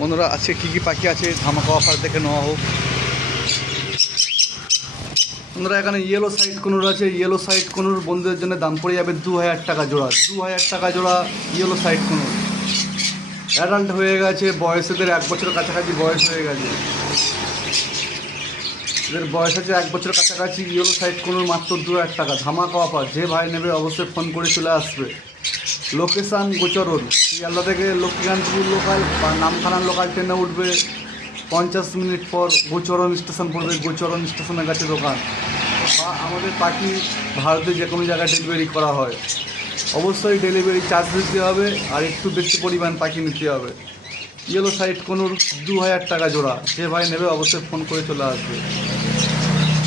বন্ধুরা, আজকে কী কী পাখি আছে? ধামাকা অফার দেখে নেওয়া হোক। বন্ধুরা, এখানে ইয়েলো সাইড কোনুর আছে ইয়েলো সাইড কোনুর বন্ধুদের জন্য দাম পড়ে যাবে দু হাজার টাকা জোড়া। দু হাজার টাকা জোড়া ইয়েলো সাইড কোনুর। অ্যাডাল্ট হয়ে গেছে, বয়সেদের এক বছর কাছাকাছি বয়স হয়ে গেছে। এদের বয়স আছে এক বছর কাছাকাছি ইয়েলো সাইড কোনুর মাত্র দু হাজার টাকা। ধামাকা অফার যে ভাই নেবে অবশ্যই ফোন করে চলে আসবে। লোকেশান গোচরণ শিয়ালদা থেকে লক্ষ্মীকান্তপুর লোকাল বা নামখানার লোকাল ট্রেনে উঠবে। পঞ্চাশ মিনিট পর গোচরণ স্টেশন পড়বে, গোচরণ স্টেশনের কাছে দোকান। বা আমাদের পাখি ভারতে যে কোনো জায়গায় ডেলিভারি করা হয়। অবশ্যই ডেলিভারি চার্জ দিতে হবে আর একটু বেশি পরিমাণ পাখি নিতে হবে। ইয়েলো সাইড কোনোর দু হাজার টাকা জোড়া। যে ভাই নেবে অবশ্যই ফোন করে চলে আসবে।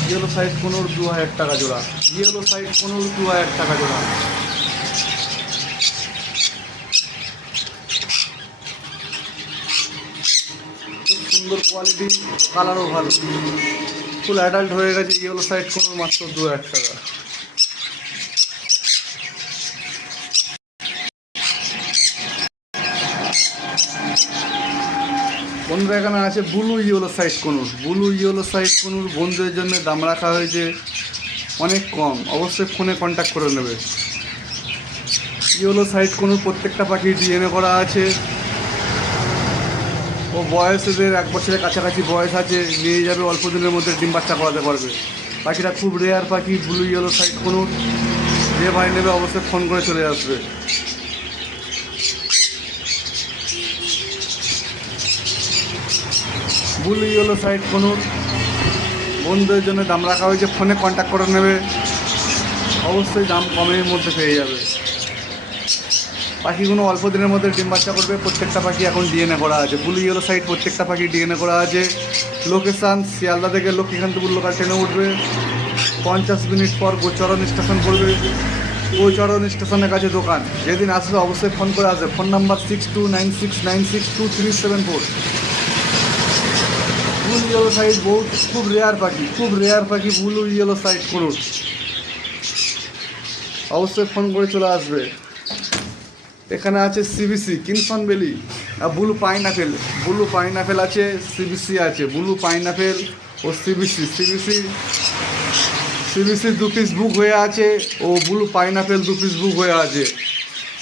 ইয়েলো সাইড কোনোর দু হাজার টাকা জোড়া। ইয়েলো সাইড কোনোর দু হাজার টাকা জোড়া। সুন্দর কোয়ালিটি কালারও ভালো। ফুল অ্যাডাল্ট হয়ে গেছে ইয়েলো সাইড কোনো মাত্র দু হাজার টাকা। বন্ধুরা এখানে আছে blue yellow side conure. Blue yellow side conure বন্ধুদের জন্য দাম রাখা হয়েছে অনেক কম। অবশ্যই ফোনে কন্ট্যাক্ট করে নেবে। ইয়েলো সাইড কোনুর প্রত্যেকটা পাখি ডিএনএ করা আছে। ও বয়সেদের এক বছরের কাছাকাছি বয়স আছে, নিয়ে যাবে অল্প দিনের মধ্যে ডিম বাচ্চা করাতে পারবে। পাখিটা খুব রেয়ার পাখি ব্লু ইয়েলো সাইড কোনো যে ভাই নেবে অবশ্যই ফোন করে চলে আসবে। ব্লু ইয়েলো সাইড কোনো বন্ধুদের জন্য দাম রাখা হয়েছে ফোনে কন্ট্যাক্ট করে নেবে। অবশ্যই দাম কমের মধ্যে পেয়ে যাবে। পাখিগুলো অল্প দিনের মধ্যে ডিম বাচ্চা করবে, প্রত্যেকটা পাখি এখন ডিএনএ করা আছে। ব্লু ইয়েলো সাইড প্রত্যেকটা পাখি ডিএনএ করা আছে। লোকেশান শিয়ালদা থেকে লক্ষ্মীকান্তপুর লোকাল ট্রেনে উঠবে। পঞ্চাশ মিনিট পর গোচরণ স্টেশন করবে। গোচরণ স্টেশনের কাছে দোকান। যেদিন আসবে অবশ্যই ফোন করে আসবে। Phone number six two nine six nine six two three seven four blue yellow side বহুত, খুব রেয়ার পাখি, খুব রেয়ার পাখি ব্লু ইয়েলো সাইড করুন। অবশ্যই ফোন করে চলে আসবে। এখানে আছে সিবিসি কিনসন বেলি আর ব্লু পাইনাপেল ব্লু পাইনাপেল আছে সিবিসি আছে ব্লু পাইনাপেল ও সিবিসি সিবিসি সিবিসি দু পিস বুক হয়ে আছে ও ব্লু পাইনাপেল দু পিস বুক হয়ে আছে।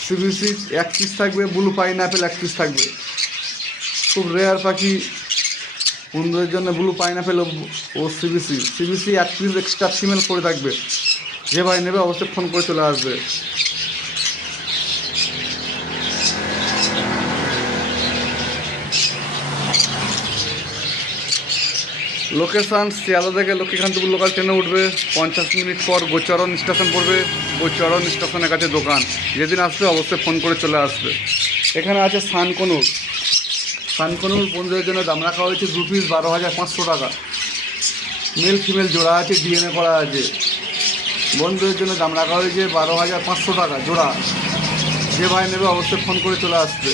সিবিসি এক পিস থাকবে ব্লু পাইনাপেল এক পিস থাকবে। খুব রেয়ার পাখি, বন্ধুদের জন্য ব্লু পাইনাপেল ও সিবিসি সিবিসি এক পিস এক্সট্রা ফিমেল করে থাকবে। যে ভাই নেবে অবশ্যই ফোন করে চলে আসবে। লোকেশান শিয়ালদা থেকে লক্ষ্মীকান্তপুর লোকাল ট্রেনে উঠবে। পঞ্চাশ মিনিট পর গোচরণ স্টেশন পড়বে। গোচরণ স্টেশনের কাছে দোকান। যেদিন আসবে অবশ্যই ফোন করে চলে আসবে। এখানে আছে সানকনুর। সানকনুর বন্ধুদের জন্য দাম রাখা হয়েছে দু পিস বারো হাজার পাঁচশো টাকা। মেল ফিমেল জোড়া আছে ডিএনএ করা আছে। বন্ধুদের জন্য দাম রাখা হয়েছে বারো হাজার পাঁচশো টাকা জোড়া। যে ভাই নেবে অবশ্যই ফোন করে চলে আসবে।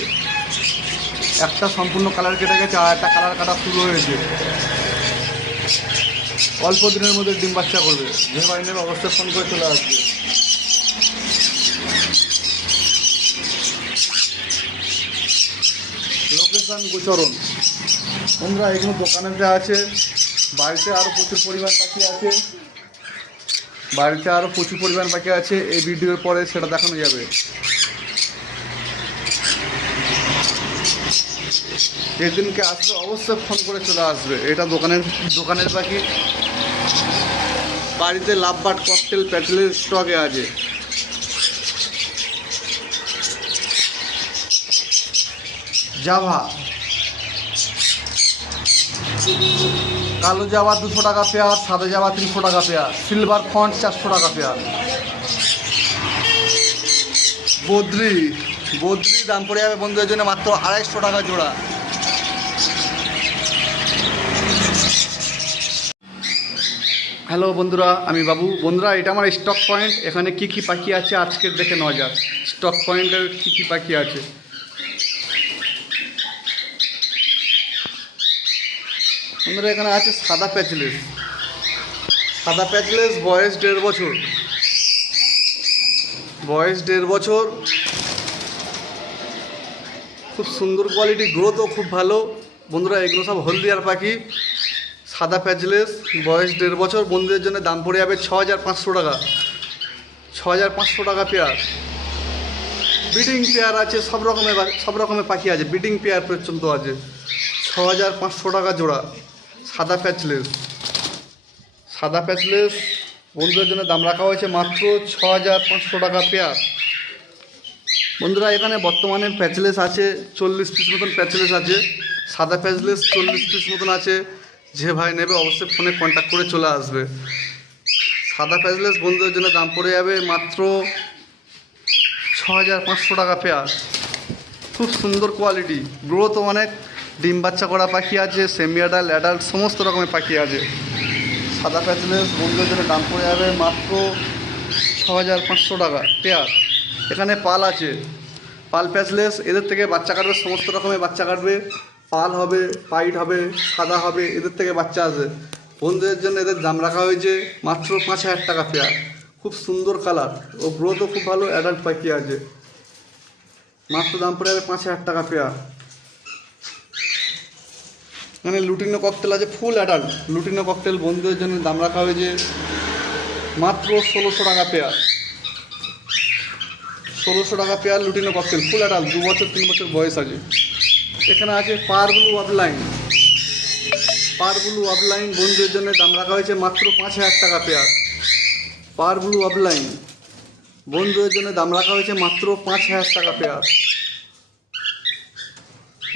একটা সম্পূর্ণ কালার কেটে গেছে আর একটা কালার কাটা শুরু হয়েছে। অল্প দিনের মধ্যে ডিম বাচ্চা করবে। যে ভাই নেবে ফোন করে চলে আসবে। লোকেশান গোচরণ। তোমরা এগুলো দোকানেতে আছে, বাড়িতে আরও প্রচুর পরিমাণ পাখি আছে। বাড়িতে আরও প্রচুর পরিমাণ পাখি আছে, এই ভিডিওর পরে সেটা দেখানো যাবে। যেদিনকে আসবে, অবশ্যই ফোন করে চলে আসবে। এটা দোকানের দোকানের পাখি। বাড়িতে লাভবাট ককটেল প্যাটেলের স্টকে আছে। জাভা। কালো জাভা দুশো টাকা পেয়ার, সাদা জাভা তিনশো টাকা পেয়ার সিলভার ফন্ট চারশো টাকা পেয়ার। বদ্রি। বদ্রি দাম পড়ে যাবে বন্ধুদের জন্য মাত্র আড়াইশো টাকা জোড়া। হ্যালো বন্ধুরা, আমি বাবু। বন্ধুরা, এটা আমার স্টক পয়েন্ট এখানে কি কি পাখি আছে আজকের দেখে নেওয়া যাক। স্টক পয়েন্টের কি কি পাখি আছে? বন্ধুরা, এখানে আছে সাদা প্যাচলেস। সাদা প্যাচলেস বয়স দেড় বছর। বয়স দেড় বছর। খুব সুন্দর কোয়ালিটি গ্রোথও খুব ভালো। বন্ধুরা, এগুলো সব হলদিয়ার পাখি। সাদা প্যাচলেস, বয়স দেড় বছর, বন্ধুদের জন্য দাম পড়ে যাবে ছ হাজার পাঁচশো টাকা। ছ হাজার পাঁচশো টাকা পেয়ার বিডিং পেয়ার আছে, সব রকমের সব রকমের পাখি আছে। বিডিং পেয়ার পর্যন্ত আছে। ছ হাজার পাঁচশো টাকা জোড়া। সাদা প্যাচলেস। সাদা প্যাচলেস, বন্ধুদের জন্য দাম রাখা হয়েছে মাত্র ছ হাজার পাঁচশো টাকা পেয়ার বন্ধুরা, এখানে বর্তমানে প্যাচলেস আছে, চল্লিশ পিস মতন প্যাচলেস আছে, সাদা প্যাচলেস চল্লিশ পিস মতন আছে। যে ভাই নেবে অবশ্যই ফোনে কন্ট্যাক্ট করে চলে আসবে। সাদা প্যাচলেস বন্ধুদের জন্য দাম পড়ে যাবে মাত্র ছ হাজার পাঁচশো টাকা পেয়ার খুব সুন্দর কোয়ালিটি গ্রোথ অনেক। ডিম বাচ্চা করা পাখি আছে সেমি অ্যাডাল্ট অ্যাডাল্ট সমস্ত রকমের পাখি আছে। সাদা প্যাচলেস বন্ধুদের জন্য দাম পড়ে যাবে মাত্র ছ হাজার পাঁচশো টাকা পেয়ার এখানে পাল আছে। পাল প্যাচলেস, এদের থেকে বাচ্চা কাটবে, সমস্ত রকমের বাচ্চা কাটবে। পাল হবে, পাইট হবে, সাদা হবে, এদের থেকে বাচ্চা আসবে বন্ধুদের জন্য এদের দাম রাখা হয়েছে মাত্র পাঁচ হাজার টাকা পেয়ার। খুব সুন্দর কালার। ও গ্রোথও খুব ভালো অ্যাডাল্ট পাখি আছে। মাত্র দাম পড়ে যাবে পাঁচ হাজার টাকা পেয়ার। এখানে লুটিনো ককটেল আছে ফুল অ্যাডাল্ট লুটিনো ককটেল বন্ধুদের জন্য দাম রাখা হয়েছে মাত্র ষোলোশো টাকা পেয়ার। ষোলোশো টাকা pair lutino cockatiel full adult দু বছর, তিন বছর বয়স আছে। এখানে আছে পারগুলো অফলাইন পারগুলো অফলাইন বন্ধুদের জন্য দাম রাখা হয়েছে মাত্র পাঁচ হাজার টাকা পেয়ার। পার ব্লু অফলাইন বন্ধুদের জন্য দাম রাখা হয়েছে মাত্র পাঁচ হাজার টাকা পেয়ার।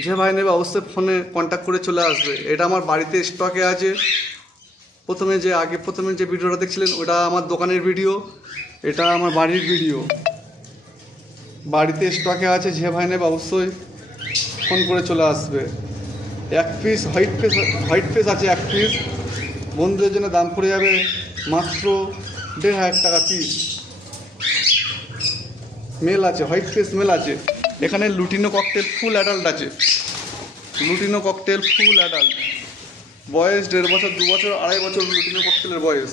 যে ভাই নেবে অবশ্যই ফোনে কন্ট্যাক্ট করে চলে আসবে। এটা আমার বাড়িতে স্টকে আছে। প্রথমে যে, আগে প্রথমে যে ভিডিওটা দেখছিলেন, ওটা আমার দোকানের ভিডিও এটা আমার বাড়ির ভিডিও বাড়িতে স্টকে আছে, যে ভাই নেবে অবশ্যই ফোন করে চলে আসবে। এক piece white face white face আছে এক পিস বন্ধুদের জন্য দাম পড়ে যাবে মাত্র দেড় হাজার টাকা পিস মেল আছে হোয়াইট ফেস মেল আছে। এখানে লুটিনো ককটেল ফুল অ্যাডাল্ট আছে। লুটিনো ককটেল ফুল অ্যাডাল্ট বয়স দেড় বছর, দু বছর, আড়াই বছর লুটিনো ককটেলের বয়স।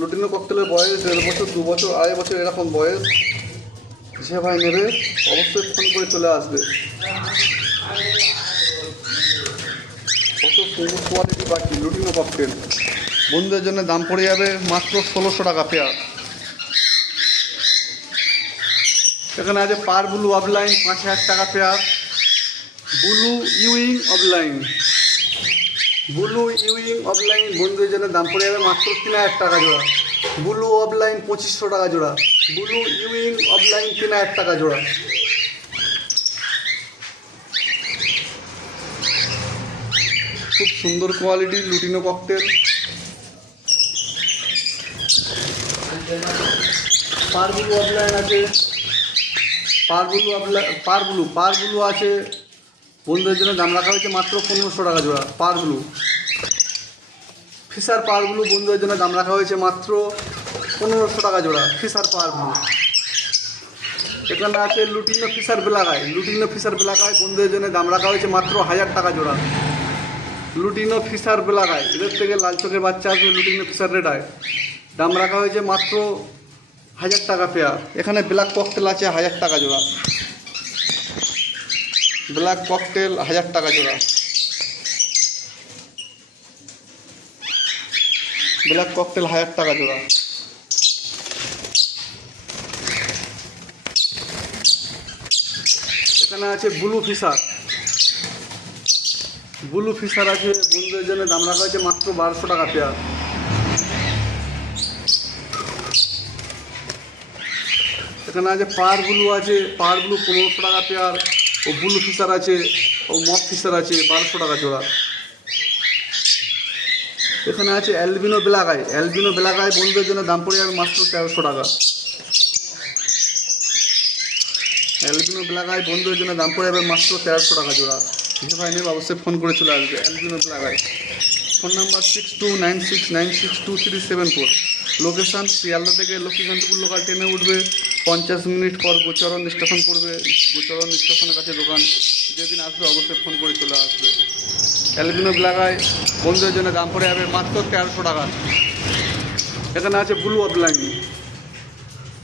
লুটিনো ককটেলের বয়স দেড় বছর, দু বছর, আড়াই বছর এরকম বয়স। যে ভাই নেবে, অবশ্যই ফোন করে চলে আসবে। কত সুন্দর কোয়ালিটি বাকি লুটিনো ককটেল। বন্ধুদের জন্য দাম পড়ে যাবে মাত্র ষোলোশো টাকা পেয়ার এখানে আছে পার ব্লু অফলাইন, পাঁচ হাজার টাকা pair blue, Ewing opaline. Blue Ewing opaline বন্ধুদের জন্য দাম পড়ে যাবে মাত্র তিন হাজার টাকা জোড়া। ব্লু অফলাইন পঁচিশশো টাকা জোড়া। ব্লু ইউইং অফলাইন তিন হাজার টাকা জোড়া। খুব সুন্দর কোয়ালিটি লুটিনো ককটেল পারগুলো অফলাইন আছে। পারগুলো অফলাইন পারগুলো পারগুলো আছে। বন্ধুদের জন্য দাম রাখা হয়েছে মাত্র পনেরোশো টাকা জোড়া। পারগুলো ফিসার পারগুলো বন্ধুদের জন্য দাম রাখা হয়েছে মাত্র পনেরোশো টাকা জোড়া ফিসার পারগুলো এখানে আছে লুটিনো ফিসার বেলাকায় লুটিনো ফিসার বেলাকায় বন্ধুদের জন্য দাম রাখা হয়েছে মাত্র হাজার টাকা জোড়া। লুটিনো ফিসার বেলাগায় এদের থেকে লাল চোখের বাচ্চা আসবে লুটিনো ফিসার রেডায় দাম রাখা হয়েছে মাত্র হাজার টাকা পেয়ার এখানে ব্ল্যাক ককটেল আছে হাজার টাকা জোড়া। ব্ল্যাক ককটেল হাজার টাকা জোড়া। ব্ল্যাক ককটেল হাজার টাকা জোড়া। এখানে আছে ব্লু ফিসার ব্লু ফিশার আছে, বন্ধুদের জন্য দাম রাখা হয়েছে মাত্র বারোশো টাকা পেয়ার। এখানে আছে পার ব্লু আছে, পার ব্লু পনেরোশো টাকা পেয়ার, ও ব্লু ফিশার আছে, ও মক ফিশার আছে, বারোশো টাকা জোড়া। এখানে আছে অ্যালবিনো বেলাগাই। অ্যালবিনো বেলাগাই বন্ধুদের জন্য দাম পড়ে যাবে মাত্র তেরোশো টাকা। অ্যালবিনো ব্লাগায় বন্ধুদের জন্য দাম পড়ে যাবে মাত্র তেরোশো টাকা জোড়া। যে ভাই নেবে, অবশ্যই ফোন করে চলে আসবে। Albino ব্লাগায় phone number six two nine six nine six two three seven four location Sealdah থেকে লক্ষ্মীকান্তপুর লোকাল ট্রেনে উঠবে। পঞ্চাশ মিনিট পর গোচরণ স্টেশন পড়বে, গোচরণ স্টেশনের কাছে দোকান। যেদিন আসবে অবশ্যই ফোন করে চলে আসবে। অ্যালবিনো ব্লাগায় বন্ধুদের জন্য দাম পড়ে যাবে মাত্র তেরোশো টাকা। এখানে আছে ব্লু অফলাইন।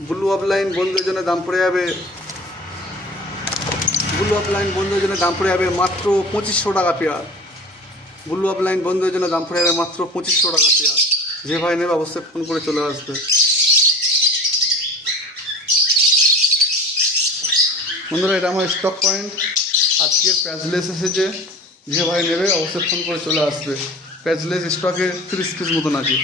ব্লু অফলাইন বন্ধুদের জন্য দাম পড়ে যাবে, ব্লু আপ লাইন বন্ধুদের জন্য দাম পড়ে যাবে মাত্র পঁচিশশো টাকা পেয়ার। ব্লু আপ লাইন বন্ধুদের জন্য দাম পড়ে যাবে মাত্র পঁচিশশো টাকা পেয়ার। যে ভাই নেবে অবশ্যই ফোন করে চলে আসবে। বন্ধুরা, এটা আমার স্টক পয়েন্ট আজকের প্যাচলেস এসেছে। যে ভাই নেবে, অবশ্যই ফোন করে চলে আসবে। প্যাচলেস স্টকে তিরিশ পিস মতন আছে